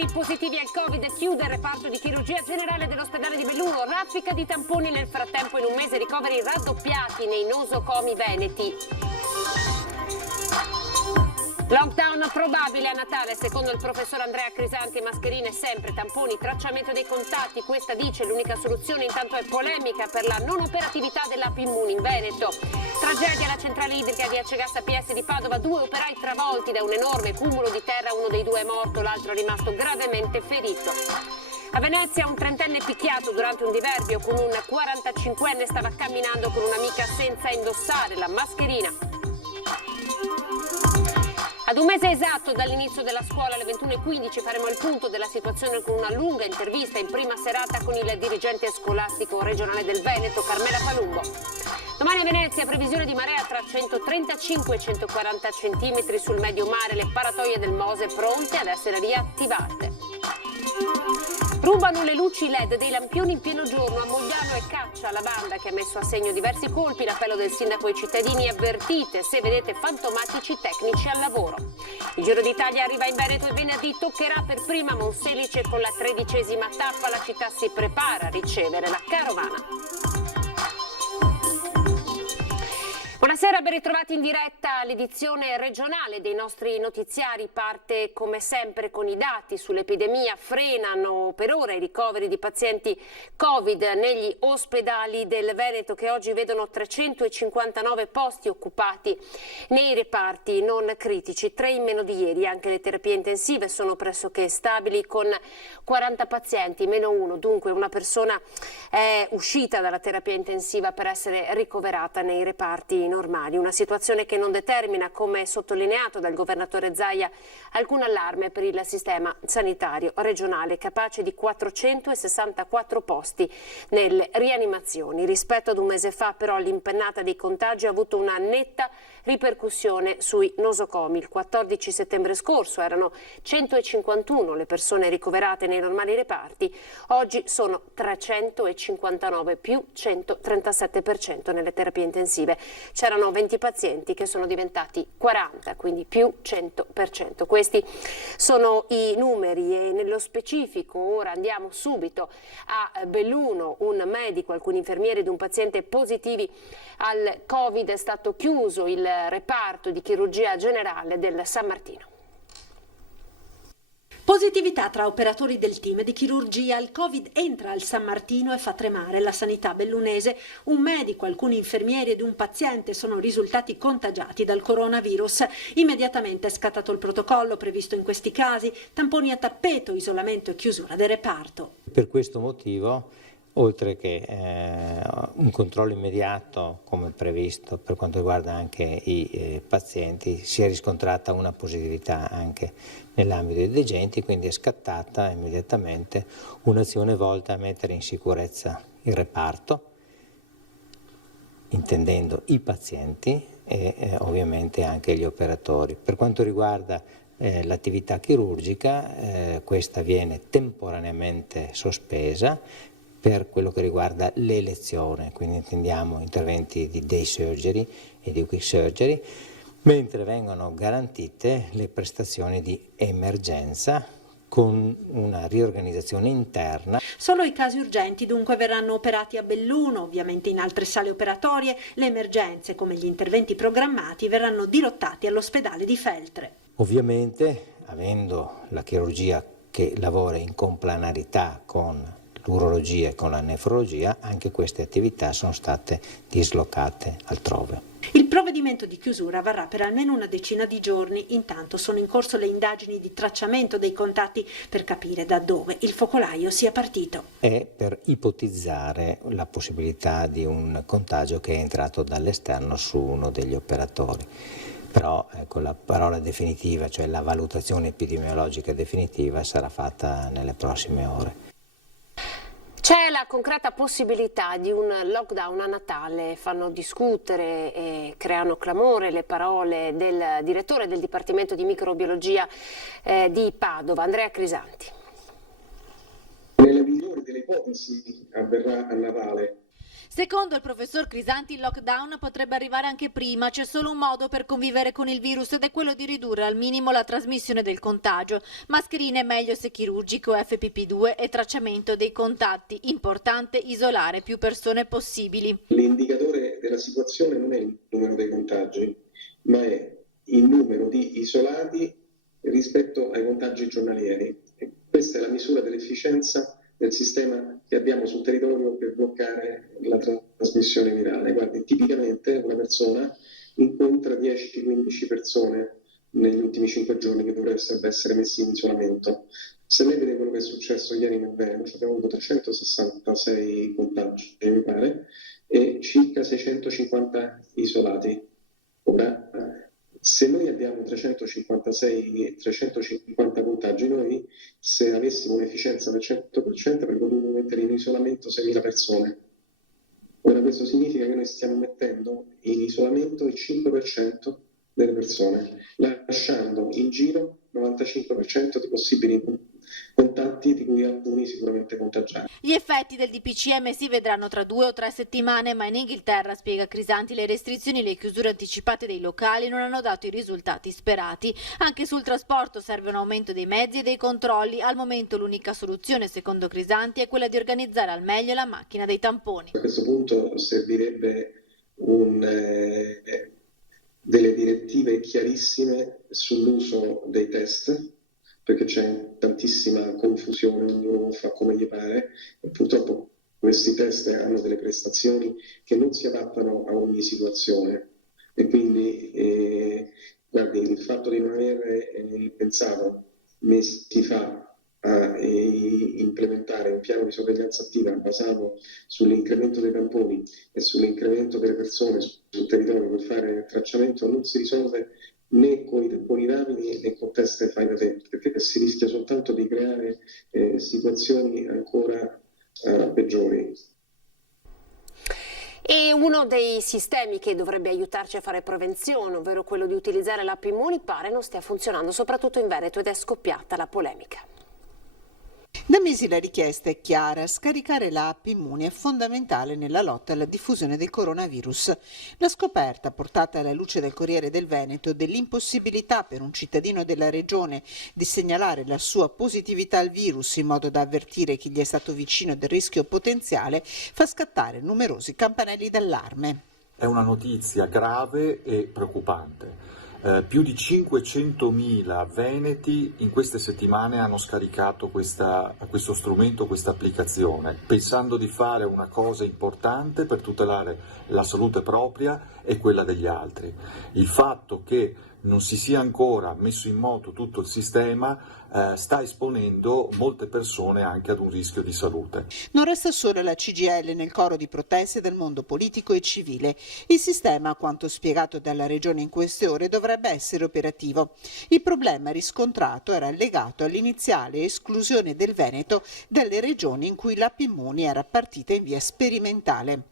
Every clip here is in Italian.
Ieri positivi al Covid, chiude il reparto di chirurgia generale dell'ospedale di Belluno, raffica di tamponi nel frattempo, in un mese ricoveri raddoppiati nei nosocomi veneti. Lockdown probabile a Natale, secondo il professor Andrea Crisanti, mascherine sempre, tamponi, tracciamento dei contatti, questa dice l'unica soluzione, intanto è polemica per la non operatività dell'app Immuni in Veneto. Tragedia alla centrale idrica di Acegas APS di Padova, 2 operai travolti da un enorme cumulo di terra, uno dei 2 è morto, l'altro è rimasto gravemente ferito. A Venezia un trentenne picchiato durante un diverbio con un 45enne, stava camminando con un'amica senza indossare la mascherina. Ad un mese esatto dall'inizio della scuola, alle 21:15, faremo il punto della situazione con una lunga intervista in prima serata con il dirigente scolastico regionale del Veneto, Carmela Palumbo. Domani a Venezia, previsione di marea tra 135 e 140 centimetri sul medio mare, le paratoie del Mose pronte ad essere riattivate. Rubano le luci LED dei lampioni in pieno giorno a Mogliano e caccia la banda che ha messo a segno diversi colpi. L'appello del sindaco ai cittadini: avvertite se vedete fantomatici tecnici al lavoro. Il Giro d'Italia arriva in Veneto e venerdì toccherà per prima Monselice con la 13ª tappa. La città si prepara a ricevere la carovana. Buonasera, ben ritrovati in diretta all'edizione regionale dei nostri notiziari. Parte come sempre con i dati sull'epidemia. Frenano per ora i ricoveri di pazienti Covid negli ospedali del Veneto, che oggi vedono 359 posti occupati nei reparti non critici, 3 in meno di ieri. Anche le terapie intensive sono pressoché stabili con 40 pazienti, meno 1. Dunque una persona è uscita dalla terapia intensiva per essere ricoverata nei reparti normali, una situazione che non determina, come sottolineato dal governatore Zaia, alcun allarme per il sistema sanitario regionale, capace di 464 posti nelle rianimazioni. Rispetto ad un mese fa, però, l'impennata dei contagi ha avuto una netta ripercussione sui nosocomi. Il 14 settembre scorso erano 151 le persone ricoverate nei normali reparti, oggi sono 359, più 137% nelle terapie intensive. C'erano 20 pazienti che sono diventati 40, quindi più 100%. Questi sono i numeri e nello specifico ora andiamo subito a Belluno. Un medico, alcuni infermieri ed un paziente positivi al Covid. È stato chiuso il reparto di chirurgia generale del San Martino. Positività tra operatori del team di chirurgia. Il Covid entra al San Martino e fa tremare la sanità bellunese. Un medico, alcuni infermieri ed un paziente sono risultati contagiati dal coronavirus. Immediatamente è scattato il protocollo previsto in questi casi: tamponi a tappeto, isolamento e chiusura del reparto. Per questo motivo, oltre che un controllo immediato come previsto per quanto riguarda anche i pazienti, si è riscontrata una positività anche nell'ambito dei degenti, quindi è scattata immediatamente un'azione volta a mettere in sicurezza il reparto, intendendo i pazienti e ovviamente anche gli operatori. Per quanto riguarda l'attività chirurgica, questa viene temporaneamente sospesa per quello che riguarda l'elezione, quindi intendiamo interventi di day surgery e di quick surgery, mentre vengono garantite le prestazioni di emergenza con una riorganizzazione interna. Solo i casi urgenti dunque verranno operati a Belluno. Ovviamente in altre sale operatorie le emergenze, come gli interventi programmati, verranno dirottati all'ospedale di Feltre. Ovviamente, avendo la chirurgia che lavora in complementarità con l'urologia e con la nefrologia, anche queste attività sono state dislocate altrove. Il provvedimento di chiusura varrà per almeno una decina di giorni. Intanto sono in corso le indagini di tracciamento dei contatti per capire da dove il focolaio sia partito. È per ipotizzare la possibilità di un contagio che è entrato dall'esterno su uno degli operatori. Però ecco, la parola definitiva, cioè la valutazione epidemiologica definitiva, sarà fatta nelle prossime ore. C'è la concreta possibilità di un lockdown a Natale. Fanno discutere e creano clamore le parole del direttore del Dipartimento di Microbiologia di Padova, Andrea Crisanti. Nelle migliori delle ipotesi avverrà a Natale. Secondo il professor Crisanti il lockdown potrebbe arrivare anche prima, c'è solo un modo per convivere con il virus ed è quello di ridurre al minimo la trasmissione del contagio. Mascherine meglio se chirurgico, FFP2 e tracciamento dei contatti. Importante isolare più persone possibili. L'indicatore della situazione non è il numero dei contagi, ma è il numero di isolati rispetto ai contagi giornalieri. E questa è la misura dell'efficienza del sistema che abbiamo sul territorio per bloccare la trasmissione virale. Guardi, tipicamente una persona incontra 10-15 persone negli ultimi 5 giorni che dovrebbero essere messi in isolamento. Se lei vede quello che è successo ieri nel Veneto, abbiamo avuto 366 contagi, mi pare, e circa 650 isolati. Ora, se noi abbiamo 350 contagi, noi se avessimo un'efficienza del 100% avremmo dovuto mettere in isolamento 6.000 persone. Ora questo significa che noi stiamo mettendo in isolamento il 5% delle persone, lasciando in giro il 95% di possibili contatti, di cui alcuni sicuramente contagiati. Gli effetti del DPCM si vedranno tra 2 o 3 settimane, ma in Inghilterra, spiega Crisanti, le restrizioni e le chiusure anticipate dei locali non hanno dato i risultati sperati. Anche sul trasporto serve un aumento dei mezzi e dei controlli. Al momento l'unica soluzione, secondo Crisanti, è quella di organizzare al meglio la macchina dei tamponi. A questo punto servirebbe delle direttive chiarissime sull'uso dei test, perché c'è tantissima confusione, ognuno fa come gli pare e purtroppo questi test hanno delle prestazioni che non si adattano a ogni situazione e quindi guardi, il fatto di non aver pensato mesi fa a implementare un piano di sorveglianza attiva basato sull'incremento dei tamponi e sull'incremento delle persone sul territorio per fare il tracciamento non si risolve né con i tamponi rapidi né con test fai da te, perché si rischia soltanto di creare situazioni ancora peggiori. E uno dei sistemi che dovrebbe aiutarci a fare prevenzione, ovvero quello di utilizzare l'app Immuni, pare non stia funzionando, soprattutto in Veneto, ed è scoppiata la polemica. Da mesi la richiesta è chiara: scaricare l'app Immuni è fondamentale nella lotta alla diffusione del coronavirus. La scoperta portata alla luce del Corriere del Veneto dell'impossibilità per un cittadino della regione di segnalare la sua positività al virus in modo da avvertire chi gli è stato vicino del rischio potenziale fa scattare numerosi campanelli d'allarme. È una notizia grave e preoccupante. Più di 500.000 veneti in queste settimane hanno scaricato questo strumento, questa applicazione, pensando di fare una cosa importante per tutelare la salute propria e quella degli altri. Il fatto che non si sia ancora messo in moto tutto il sistema sta esponendo molte persone anche ad un rischio di salute. Non resta solo la CGIL nel coro di proteste del mondo politico e civile. Il sistema, a quanto spiegato dalla Regione in queste ore, dovrebbe essere operativo. Il problema riscontrato era legato all'iniziale esclusione del Veneto dalle regioni in cui l'app Immuni era partita in via sperimentale.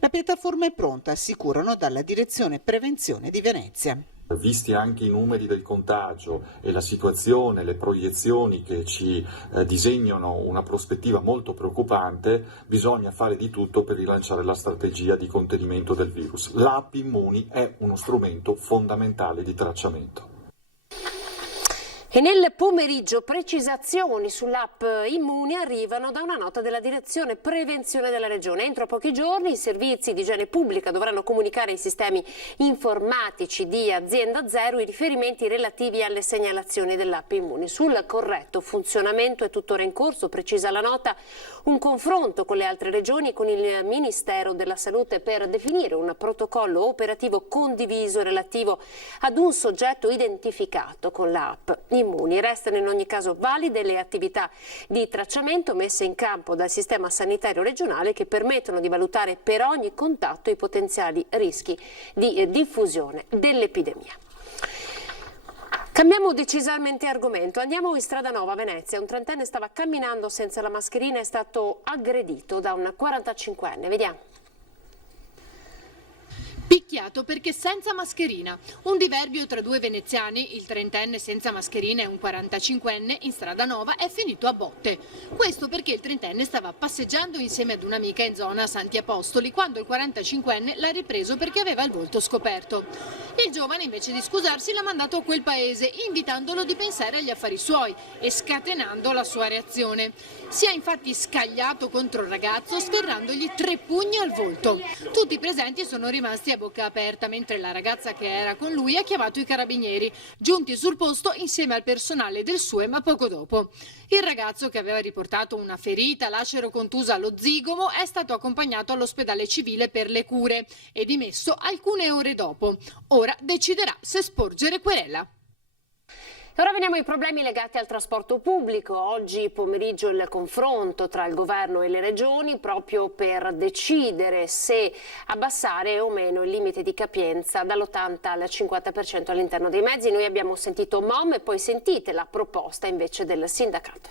La piattaforma è pronta, assicurano dalla Direzione Prevenzione di Venezia. Visti anche i numeri del contagio e la situazione, le proiezioni che ci disegnano una prospettiva molto preoccupante, bisogna fare di tutto per rilanciare la strategia di contenimento del virus. L'app Immuni è uno strumento fondamentale di tracciamento. E nel pomeriggio precisazioni sull'app Immuni arrivano da una nota della Direzione Prevenzione della Regione. Entro pochi giorni i servizi di igiene pubblica dovranno comunicare ai sistemi informatici di Azienda Zero i riferimenti relativi alle segnalazioni dell'app Immuni. Sul corretto funzionamento è tuttora in corso, precisa la nota, un confronto con le altre regioni e con il Ministero della Salute per definire un protocollo operativo condiviso relativo ad un soggetto identificato con l'app Immuni. Restano in ogni caso valide le attività di tracciamento messe in campo dal sistema sanitario regionale che permettono di valutare per ogni contatto i potenziali rischi di diffusione dell'epidemia. Cambiamo decisamente argomento, andiamo in Strada Nova, Venezia. Un trentenne stava camminando senza la mascherina e è stato aggredito da un 45enne. Vediamo. Picchiato perché senza mascherina. Un diverbio tra due veneziani, il 30enne senza mascherina e un 45enne in strada Nova, è finito a botte. Questo perché il 30enne stava passeggiando insieme ad un'amica in zona Santi Apostoli quando il 45enne l'ha ripreso perché aveva il volto scoperto. Il giovane invece di scusarsi l'ha mandato a quel paese invitandolo di pensare agli affari suoi e scatenando la sua reazione. Si è infatti scagliato contro il ragazzo sferrandogli 3 pugni al volto. Tutti i presenti sono rimasti a bocca aperta mentre la ragazza che era con lui ha chiamato i carabinieri, giunti sul posto insieme al personale del SUEM poco dopo. Il ragazzo, che aveva riportato una ferita lacero-contusa allo zigomo, è stato accompagnato all'ospedale civile per le cure e dimesso alcune ore dopo. Ora deciderà se sporgere querela. Ora veniamo ai problemi legati al trasporto pubblico. Oggi pomeriggio il confronto tra il governo e le regioni proprio per decidere se abbassare o meno il limite di capienza dall'80 al 50% all'interno dei mezzi. Noi abbiamo sentito MOM e poi sentite la proposta invece del sindacato.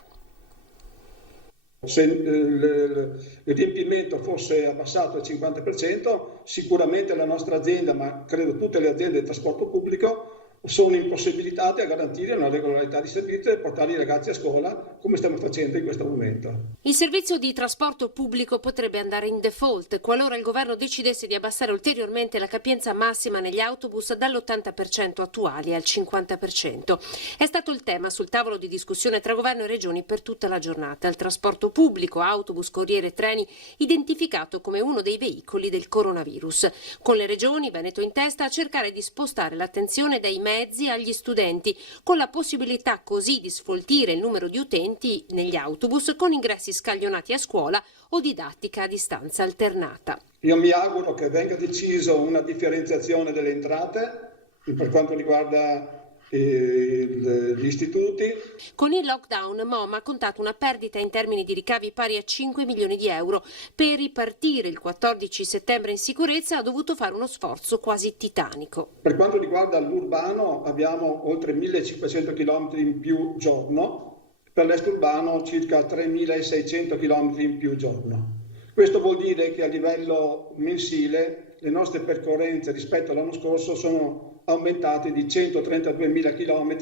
Se il riempimento fosse abbassato al 50%, sicuramente la nostra azienda, ma credo tutte le aziende del trasporto pubblico, sono impossibilitate a garantire una regolarità di servizio e portare i ragazzi a scuola come stiamo facendo in questo momento. Il servizio di trasporto pubblico potrebbe andare in default qualora il governo decidesse di abbassare ulteriormente la capienza massima negli autobus dall'80% attuali al 50%. È stato il tema sul tavolo di discussione tra governo e regioni per tutta la giornata. Il trasporto pubblico, autobus, corriere e treni identificato come uno dei veicoli del coronavirus. Con le regioni, Veneto in testa, a cercare di spostare l'attenzione dai mezzi agli studenti, con la possibilità così di sfoltire il numero di utenti negli autobus con ingressi scaglionati a scuola o didattica a distanza alternata. Io mi auguro che venga deciso una differenziazione delle entrate per quanto riguarda gli istituti. Con il lockdown MOM ha contato una perdita in termini di ricavi pari a 5 milioni di euro. Per ripartire il 14 settembre in sicurezza ha dovuto fare uno sforzo quasi titanico. Per quanto riguarda l'urbano abbiamo oltre 1500 km in più giorno, per l'extraurbano circa 3600 km in più giorno. Questo vuol dire che a livello mensile le nostre percorrenze rispetto all'anno scorso sono aumentate di 132.000 km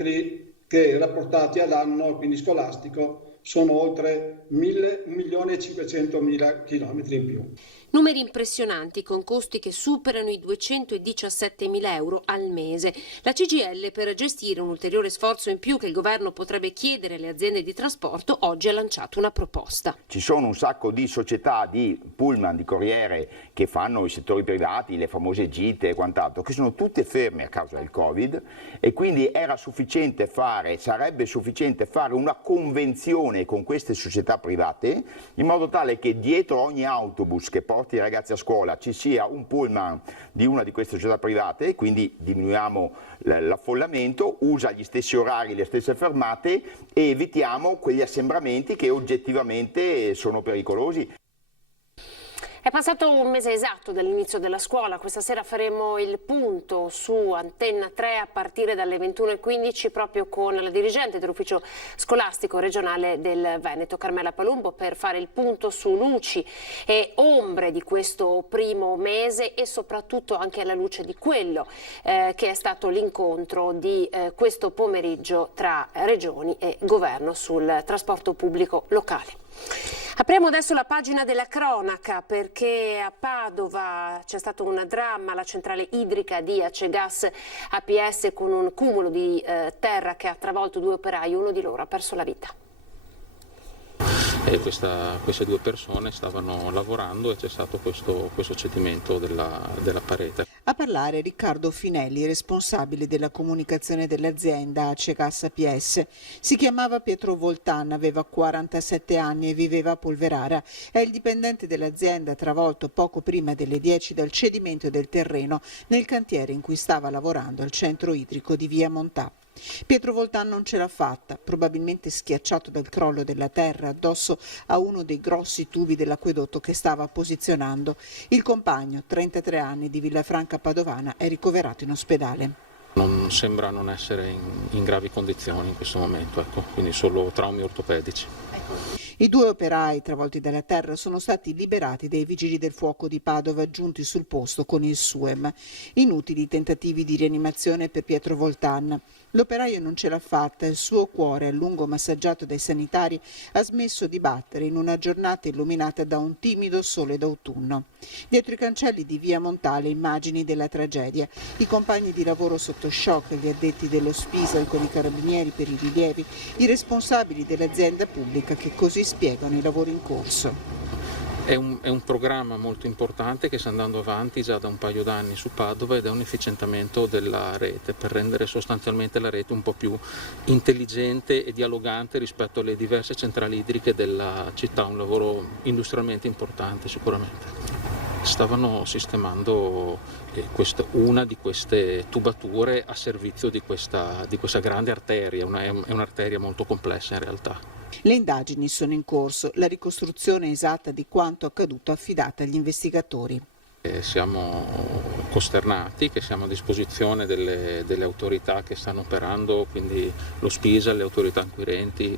che rapportati all'anno, quindi scolastico, sono oltre 1.500.000 km in più. Numeri impressionanti con costi che superano i 217.000 euro al mese. La CGIL, per gestire un ulteriore sforzo in più che il governo potrebbe chiedere alle aziende di trasporto, oggi ha lanciato una proposta. Ci sono un sacco di società di pullman, di corriere che fanno i settori privati, le famose gite e quant'altro, che sono tutte ferme a causa del Covid e quindi sarebbe sufficiente fare una convenzione con queste società private in modo tale che dietro ogni autobus che porti i ragazzi a scuola ci sia un pullman di una di queste società private, quindi diminuiamo l'affollamento, usa gli stessi orari, le stesse fermate e evitiamo quegli assembramenti che oggettivamente sono pericolosi. È passato un mese esatto dall'inizio della scuola. Questa sera faremo il punto su Antenna 3 a partire dalle 21:15 proprio con la dirigente dell'ufficio scolastico regionale del Veneto, Carmela Palumbo, per fare il punto su luci e ombre di questo primo mese e soprattutto anche alla luce di quello che è stato l'incontro di questo pomeriggio tra regioni e governo sul trasporto pubblico locale. Apriamo adesso la pagina della cronaca perché a Padova c'è stato un dramma alla centrale idrica di Acegas APS con un cumulo di terra che ha travolto 2 operai, uno di loro ha perso la vita. E queste 2 persone stavano lavorando e c'è stato questo cedimento della parete. A parlare Riccardo Finelli, responsabile della comunicazione dell'azienda Acegas APS. Si chiamava Pietro Voltan, aveva 47 anni e viveva a Polverara. È il dipendente dell'azienda travolto poco prima delle 10 dal cedimento del terreno nel cantiere in cui stava lavorando al centro idrico di Via Montà. Pietro Voltan non ce l'ha fatta, probabilmente schiacciato dal crollo della terra addosso a uno dei grossi tubi dell'acquedotto che stava posizionando. Il compagno, 33 anni, di Villafranca Padovana, è ricoverato in ospedale. Non sembra non essere in gravi condizioni in questo momento, quindi solo traumi ortopedici. I 2 operai travolti dalla terra sono stati liberati dai vigili del fuoco di Padova giunti sul posto con il SUEM. Inutili tentativi di rianimazione per Pietro Voltan. L'operaio non ce l'ha fatta, il suo cuore, a lungo massaggiato dai sanitari, ha smesso di battere in una giornata illuminata da un timido sole d'autunno. Dietro i cancelli di via Montale immagini della tragedia, i compagni di lavoro sotto shock, gli addetti dello Spisal con i carabinieri per i rilievi, i responsabili dell'azienda pubblica che così spiegano i lavori in corso. È un programma molto importante che sta andando avanti già da un paio d'anni su Padova ed è un efficientamento della rete per rendere sostanzialmente la rete un po' più intelligente e dialogante rispetto alle diverse centrali idriche della città, un lavoro industrialmente importante sicuramente. Stavano sistemando una di queste tubature a servizio di questa grande arteria, è un'arteria molto complessa in realtà. Le indagini sono in corso, la ricostruzione esatta di quanto accaduto affidata agli investigatori. Siamo costernati, che siamo a disposizione delle autorità che stanno operando, quindi lo Spisa, le autorità inquirenti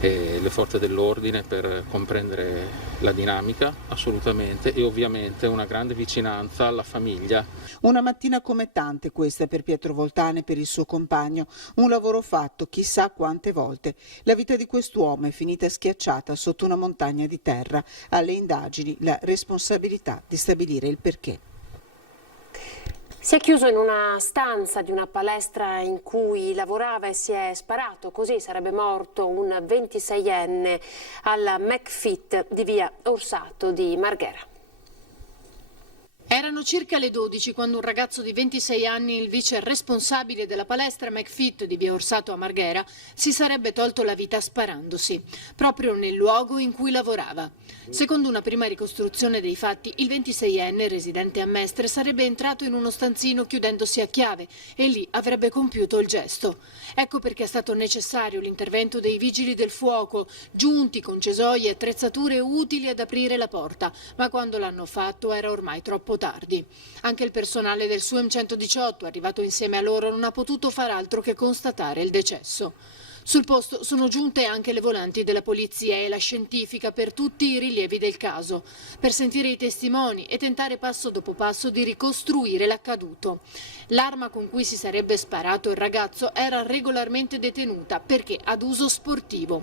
e le forze dell'ordine per comprendere la dinamica assolutamente e ovviamente una grande vicinanza alla famiglia. Una mattina come tante questa per Pietro Voltan e per il suo compagno, un lavoro fatto chissà quante volte. La vita di quest'uomo è finita schiacciata sotto una montagna di terra. Alle indagini la responsabilità di stabilire il perché. Si è chiuso in una stanza di una palestra in cui lavorava e si è sparato, così sarebbe morto un 26enne alla McFit di via Orsato di Marghera. Erano circa le 12 quando un ragazzo di 26 anni, il vice responsabile della palestra McFit di via Orsato a Marghera, si sarebbe tolto la vita sparandosi, proprio nel luogo in cui lavorava. Secondo una prima ricostruzione dei fatti, il 26enne, residente a Mestre, sarebbe entrato in uno stanzino chiudendosi a chiave e lì avrebbe compiuto il gesto. Ecco perché è stato necessario l'intervento dei vigili del fuoco, giunti con cesoie e attrezzature utili ad aprire la porta, ma quando l'hanno fatto era ormai troppo tardi. Anche il personale del SUEM 118, arrivato insieme a loro, non ha potuto far altro che constatare il decesso. Sul posto sono giunte anche le volanti della polizia e la scientifica per tutti i rilievi del caso, per sentire i testimoni e tentare passo dopo passo di ricostruire l'accaduto. L'arma con cui si sarebbe sparato il ragazzo era regolarmente detenuta perché ad uso sportivo.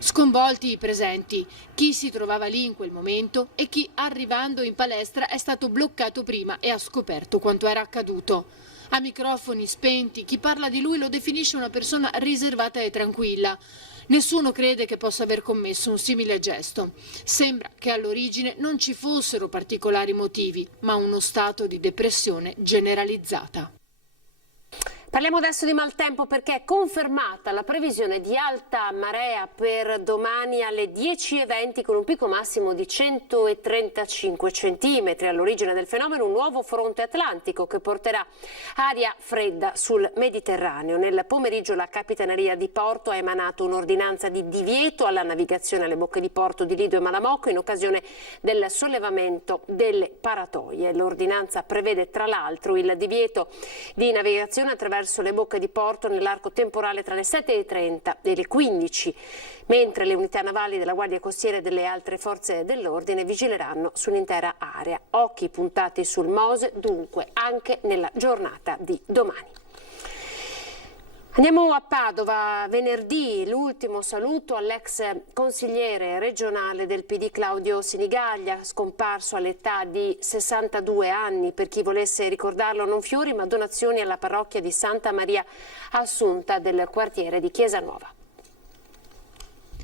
Sconvolti i presenti, chi si trovava lì in quel momento e chi, arrivando in palestra, è stato bloccato prima e ha scoperto quanto era accaduto. A microfoni spenti, chi parla di lui lo definisce una persona riservata e tranquilla. Nessuno crede che possa aver commesso un simile gesto. Sembra che all'origine non ci fossero particolari motivi, ma uno stato di depressione generalizzata. Parliamo adesso di maltempo perché è confermata la previsione di alta marea per domani alle 10:20 con un picco massimo di 135 centimetri. All'origine del fenomeno un nuovo fronte atlantico che porterà aria fredda sul Mediterraneo. Nel pomeriggio la Capitaneria di Porto ha emanato un'ordinanza di divieto alla navigazione alle bocche di porto di Lido e Malamocco in occasione del sollevamento delle paratoie. L'ordinanza prevede tra l'altro il divieto di navigazione attraverso le bocche di porto nell'arco temporale tra le 7:30 e le 15, mentre le unità navali della Guardia Costiera e delle altre forze dell'ordine vigileranno sull'intera area. Occhi puntati sul Mose dunque anche nella giornata di domani. Andiamo a Padova, venerdì l'ultimo saluto all'ex consigliere regionale del PD Claudio Sinigaglia, scomparso all'età di 62 anni. Per chi volesse ricordarlo non fiori ma donazioni alla parrocchia di Santa Maria Assunta del quartiere di Chiesa Nuova.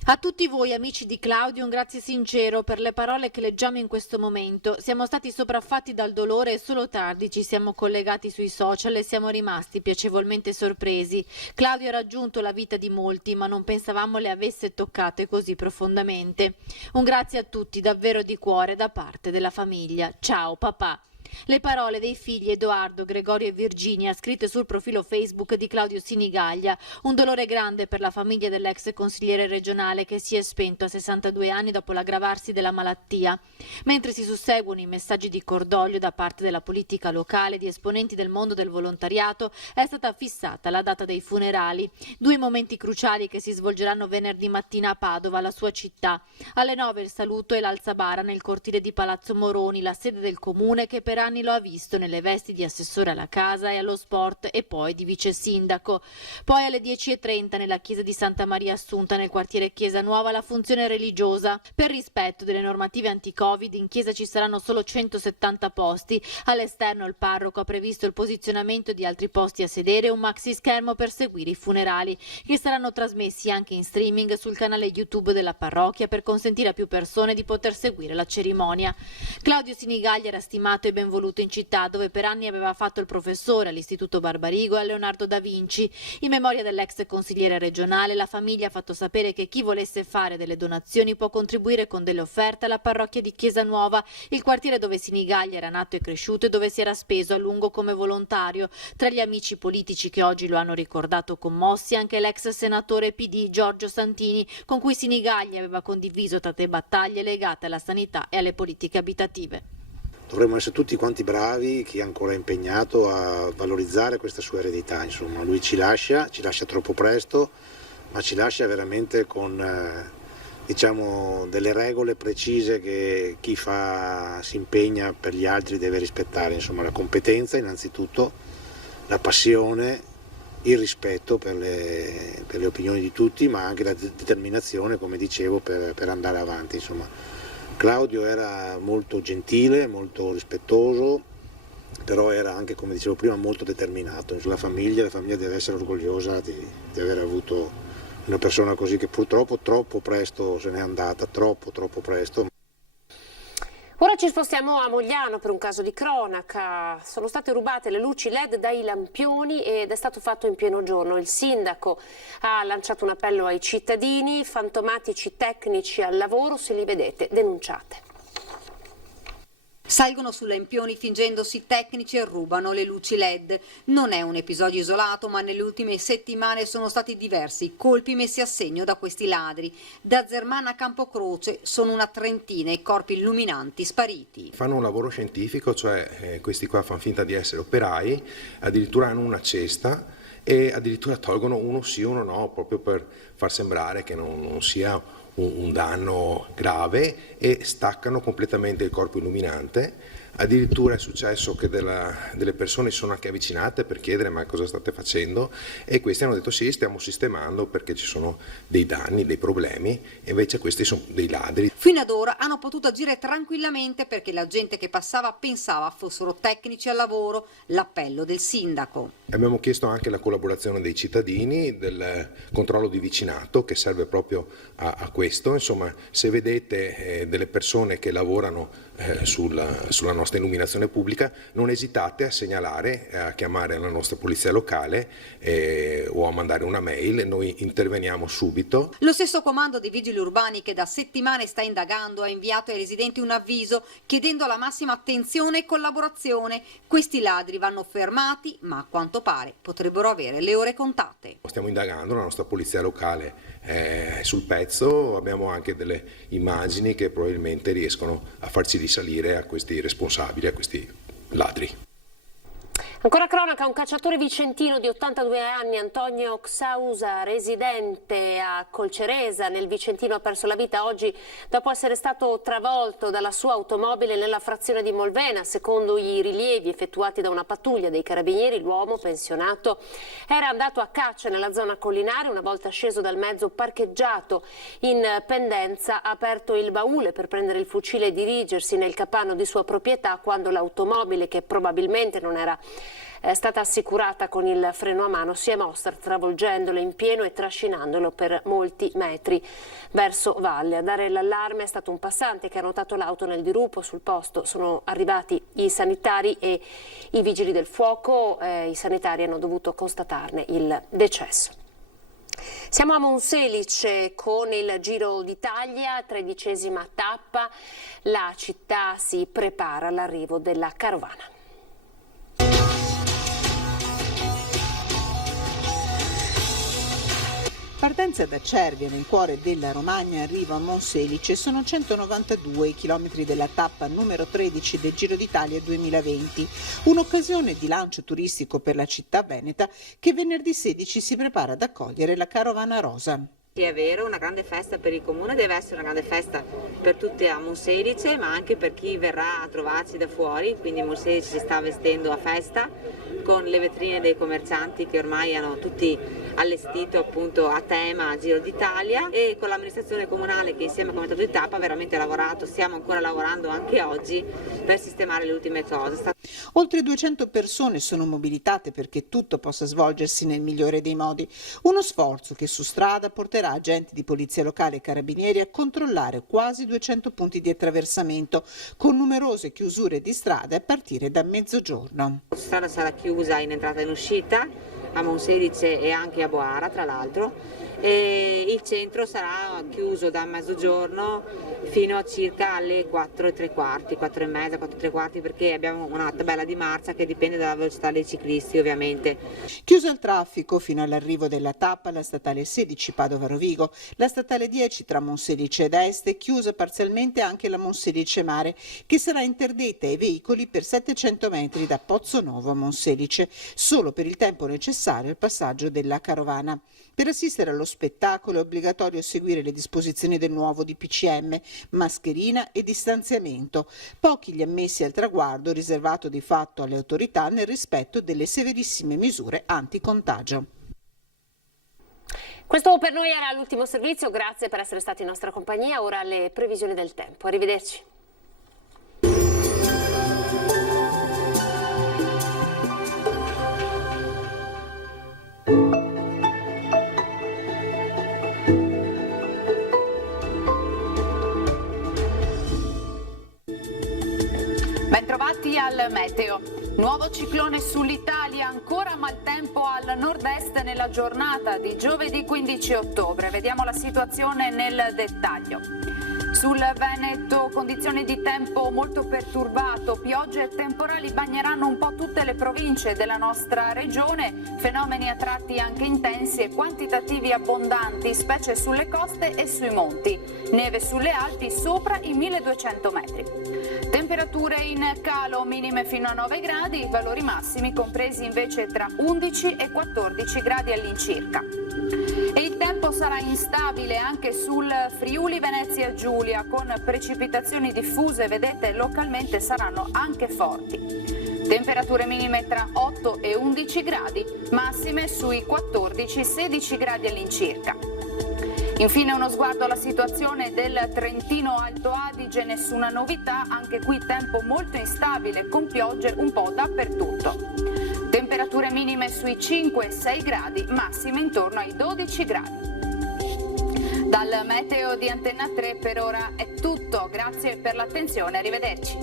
A tutti voi amici di Claudio un grazie sincero per le parole che leggiamo in questo momento. Siamo stati sopraffatti dal dolore e solo tardi ci siamo collegati sui social e siamo rimasti piacevolmente sorpresi. Claudio ha raggiunto la vita di molti ma non pensavamo le avesse toccate così profondamente. Un grazie a tutti davvero di cuore da parte della famiglia. Ciao papà. Le parole dei figli Edoardo, Gregorio e Virginia, scritte sul profilo Facebook di Claudio Sinigaglia. Un dolore grande per la famiglia dell'ex consigliere regionale che si è spento a 62 anni dopo l'aggravarsi della malattia. Mentre si susseguono i messaggi di cordoglio da parte della politica locale e di esponenti del mondo del volontariato, è stata fissata la data dei funerali. 2 momenti cruciali che si svolgeranno venerdì mattina a Padova, la sua città. Alle 9 il saluto e l'alzabara nel cortile di Palazzo Moroni, la sede del comune che per anni lo ha visto nelle vesti di assessore alla casa e allo sport e poi di vice sindaco. Poi alle 10:30 nella chiesa di Santa Maria Assunta nel quartiere Chiesa Nuova la funzione religiosa. Per rispetto delle normative anti-Covid in chiesa ci saranno solo 170 posti. All'esterno il parroco ha previsto il posizionamento di altri posti a sedere e un maxi schermo per seguire i funerali, che saranno trasmessi anche in streaming sul canale YouTube della parrocchia per consentire a più persone di poter seguire la cerimonia. Claudio Sinigaglia era stimato e ben voluto in città, dove per anni aveva fatto il professore all'Istituto Barbarigo e a Leonardo da Vinci. In memoria dell'ex consigliere regionale, la famiglia ha fatto sapere che chi volesse fare delle donazioni può contribuire con delle offerte alla parrocchia di Chiesa Nuova, il quartiere dove Sinigaglia era nato e cresciuto e dove si era speso a lungo come volontario. Tra gli amici politici che oggi lo hanno ricordato commossi anche l'ex senatore PD Giorgio Santini, con cui Sinigaglia aveva condiviso tante battaglie legate alla sanità e alle politiche abitative. Dovremmo essere tutti quanti bravi, chi è ancora impegnato a valorizzare questa sua eredità. Insomma, lui ci lascia troppo presto, ma ci lascia veramente con delle regole precise che chi si impegna per gli altri deve rispettare. Insomma, la competenza innanzitutto, la passione, il rispetto per le opinioni di tutti, ma anche la determinazione, come dicevo, per andare avanti. Insomma, Claudio era molto gentile, molto rispettoso, però era anche, come dicevo prima, molto determinato. La famiglia deve essere orgogliosa di aver avuto una persona così, che purtroppo troppo presto se n'è andata, troppo presto. Ora ci spostiamo a Mogliano per un caso di cronaca. Sono state rubate le luci LED dai lampioni ed è stato fatto in pieno giorno. Il sindaco ha lanciato un appello ai cittadini: fantomatici tecnici al lavoro, se li vedete denunciate. Salgono su lampioni fingendosi tecnici e rubano le luci LED. Non è un episodio isolato, ma nelle ultime settimane sono stati diversi i colpi messi a segno da questi ladri. Da Zermana a Campocroce sono una trentina i corpi illuminanti spariti. Fanno un lavoro scientifico, cioè questi qua fanno finta di essere operai, addirittura hanno una cesta e addirittura tolgono uno sì, uno no, proprio per far sembrare che non sia un danno grave, e staccano completamente il corpo illuminante. Addirittura è successo che delle persone si sono anche avvicinate per chiedere: ma cosa state facendo? E questi hanno detto: sì, stiamo sistemando perché ci sono dei danni, dei problemi, e invece questi sono dei ladri. Fino ad ora hanno potuto agire tranquillamente perché la gente che passava pensava fossero tecnici al lavoro. L'appello del sindaco. Abbiamo chiesto anche la collaborazione dei cittadini, del controllo di vicinato, che serve proprio a questo. Insomma, se vedete delle persone che lavorano sulla nostra illuminazione pubblica, non esitate a segnalare, a chiamare la nostra polizia locale o a mandare una mail. Noi interveniamo subito. Lo stesso comando dei vigili urbani, che da settimane sta indagando, ha inviato ai residenti un avviso chiedendo la massima attenzione e collaborazione. Questi ladri vanno fermati, ma a quanto pare potrebbero avere le ore contate. Stiamo indagando, la nostra polizia locale è sul pezzo, abbiamo anche delle immagini che probabilmente riescono a farci risalire a questi responsabili, a questi ladri. Ancora cronaca, un cacciatore vicentino di 82 anni, Antonio Xausa, residente a Colceresa nel Vicentino, ha perso la vita oggi dopo essere stato travolto dalla sua automobile nella frazione di Molvena. Secondo i rilievi effettuati da una pattuglia dei carabinieri, l'uomo pensionato era andato a caccia nella zona collinare. Una volta sceso dal mezzo parcheggiato in pendenza, ha aperto il baule per prendere il fucile e dirigersi nel capanno di sua proprietà, quando l'automobile, che probabilmente non era stata assicurata con il freno a mano, si è mossa travolgendolo in pieno e trascinandolo per molti metri verso valle. A dare l'allarme è stato un passante che ha notato l'auto nel dirupo. Sul posto sono arrivati i sanitari e i vigili del fuoco. I sanitari hanno dovuto constatarne il decesso. Siamo a Monselice con il Giro d'Italia, 13ª tappa. La città si prepara all'arrivo della carovana. Partenza da Cervia, nel cuore della Romagna, arrivo a Monselice. Sono 192 i chilometri della tappa numero 13 del Giro d'Italia 2020. Un'occasione di lancio turistico per la città veneta che venerdì 16 si prepara ad accogliere la carovana rosa. Sì, è vero, una grande festa per il comune, deve essere una grande festa per tutti a Monselice, ma anche per chi verrà a trovarci da fuori, quindi Monselice si sta vestendo a festa con le vetrine dei commercianti che ormai hanno tutti allestito appunto a tema Giro d'Italia, e con l'amministrazione comunale che insieme al comitato di tappa ha veramente lavorato, stiamo ancora lavorando anche oggi per sistemare le ultime cose. Oltre 200 persone sono mobilitate perché tutto possa svolgersi nel migliore dei modi. Uno sforzo che su strada porterà agenti di polizia locale e carabinieri a controllare quasi 200 punti di attraversamento, con numerose chiusure di strade a partire da mezzogiorno. La strada sarà chiusa in entrata e in uscita a Monselice e anche a Boara, tra l'altro, e il centro sarà chiuso da mezzogiorno fino a circa alle 4:15, 4:30, 4:15, perché abbiamo una tabella di marcia che dipende dalla velocità dei ciclisti, ovviamente. Chiuso il traffico fino all'arrivo della tappa la statale 16 Padova-Rovigo, la statale 10 tra Monselice ed Est, e chiusa parzialmente anche la Monselice Mare, che sarà interdetta ai veicoli per 700 metri da Pozzonovo a Monselice, solo per il tempo necessario al passaggio della carovana. Per assistere allo spettacolo è obbligatorio seguire le disposizioni del nuovo DPCM, mascherina e distanziamento. Pochi gli ammessi al traguardo, riservato di fatto alle autorità nel rispetto delle severissime misure anticontagio. Questo per noi era l'ultimo servizio, grazie per essere stati in nostra compagnia. Ora le previsioni del tempo. Arrivederci. Bentrovati al meteo. Nuovo ciclone sull'Italia, ancora maltempo al nord-est nella giornata di giovedì 15 ottobre. Vediamo la situazione nel dettaglio. Sul Veneto condizioni di tempo molto perturbato, piogge e temporali bagneranno un po' tutte le province della nostra regione, fenomeni a tratti anche intensi e quantitativi abbondanti, specie sulle coste e sui monti, neve sulle Alpi sopra i 1200 metri. Temperature in calo, minime fino a 9 gradi, valori massimi compresi invece tra 11 e 14 gradi all'incirca. E il tempo sarà instabile anche sul Friuli Venezia Giulia, con precipitazioni diffuse, vedete, localmente saranno anche forti. Temperature minime tra 8 e 11 gradi, massime sui 14-16 gradi all'incirca. Infine uno sguardo alla situazione del Trentino Alto Adige, nessuna novità, anche qui tempo molto instabile con piogge un po' dappertutto. Temperature minime sui 5-6 gradi, massime intorno ai 12 gradi. Dal meteo di Antenna 3 per ora è tutto, grazie per l'attenzione, arrivederci.